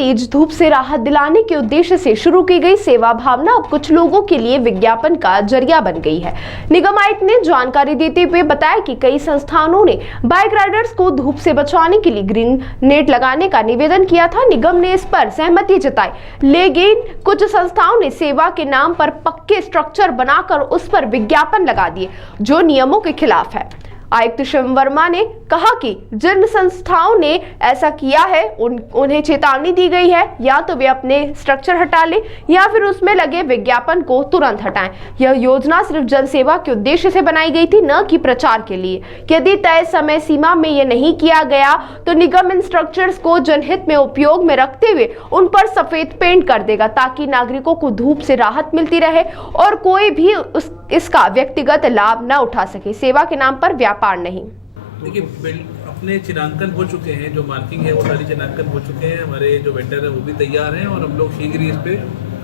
तेज धूप से राहत दिलाने के उद्देश्य से शुरू की गई सेवा भावना अब कुछ लोगों के लिए विज्ञापन का जरिया बन गई है। निगम आयुक्त ने जानकारी देते हुए बताया कि कई संस्थानों ने बाइक राइडर्स को धूप से बचाने के लिए ग्रीन नेट लगाने का निवेदन किया था। निगम ने इस पर सहमति जताई, लेकिन कुछ संस्थाओं ने सेवा के नाम पर पक्के स्ट्रक्चर बनाकर उस पर विज्ञापन लगा दिए, जो नियमों के खिलाफ है। आयुक्त शिव वर्मा ने कहा कि जिन संस्थाओं ने ऐसा किया है उन्हें चेतावनी दी गई है, या तो वे अपने स्ट्रक्चर हटा लें या फिर उसमें लगे विज्ञापन को तुरंत हटाएं। यह योजना सिर्फ जनसेवा के उद्देश्य से बनाई गई थी, न कि प्रचार के लिए। यदि तय समय सीमा में यह नहीं किया गया तो निगम इन स्ट्रक्चर्स को जनहित में उपयोग में रखते हुए उन पर सफेद पेंट कर देगा, ताकि नागरिकों को धूप से राहत मिलती रहे और कोई भी इसका व्यक्तिगत लाभ न उठा सके। सेवा के नाम पर व्यापार नहीं। देखिए, अपने चिन्हांकन हो चुके हैं, जो मार्किंग है वो सारी चिन्हांकन हो चुके हैं। हमारे जो वेंडर है वो भी तैयार हैं और हम लोग शीघ्र ही इस पे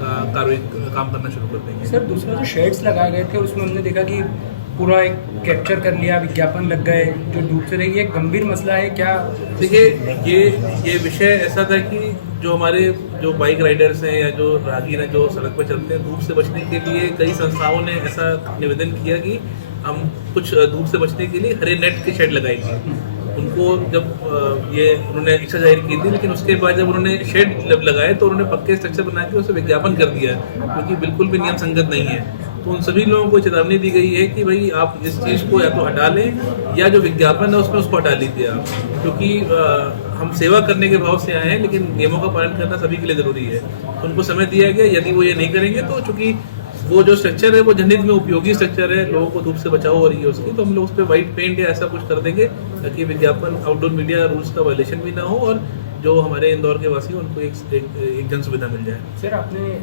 काम करना शुरू कर देंगे। सर, दूसरा जो शेड्स लगाए गए थे उसमें हमने देखा कि पूरा एक कैप्चर कर लिया, विज्ञापन लग गए, जो धूप से रही, एक गंभीर मसला है क्या? देखिए, ये विषय ऐसा था कि जो हमारे जो बाइक राइडर्स हैं या जो राहगीर हैं जो सड़क पर चलते हैं, धूप से बचने के लिए कई संस्थाओं ने ऐसा निवेदन किया कि हम कुछ धूप से बचने के लिए हरे नेट के शेड लगाएंगे। उनको जब ये उन्होंने इच्छा जाहिर की थी, लेकिन उसके बाद जब उन्होंने शेड लगाए तो उन्होंने पक्के स्ट्रक्चर बना के उसे विज्ञापन कर दिया, क्योंकि बिल्कुल भी नियम संगत नहीं है। तो उन सभी लोगों को चेतावनी दी गई है कि भाई आप इस चीज़ को या तो हटा लें या जो विज्ञापन है उसमें उसको हटा लीजिए आप, क्योंकि हम सेवा करने के भाव से आए हैं, लेकिन नियमों का पालन करना सभी के लिए ज़रूरी है। तो उनको समय दिया गया, यदि वो ये नहीं करेंगे तो चूँकि वो जो स्ट्रक्चर है वो जनहित में उपयोगी स्ट्रक्चर है, लोगों को धूप से बचाव हो रही है उसकी, तो हम लोग उस पर वाइट पेंट या ऐसा कुछ कर देंगे ताकि विज्ञापन आउटडोर मीडिया रूल्स का वायलेशन भी ना हो और जो हमारे इंदौर के वासी उनको एक जन सुविधा मिल जाए। सर, आपने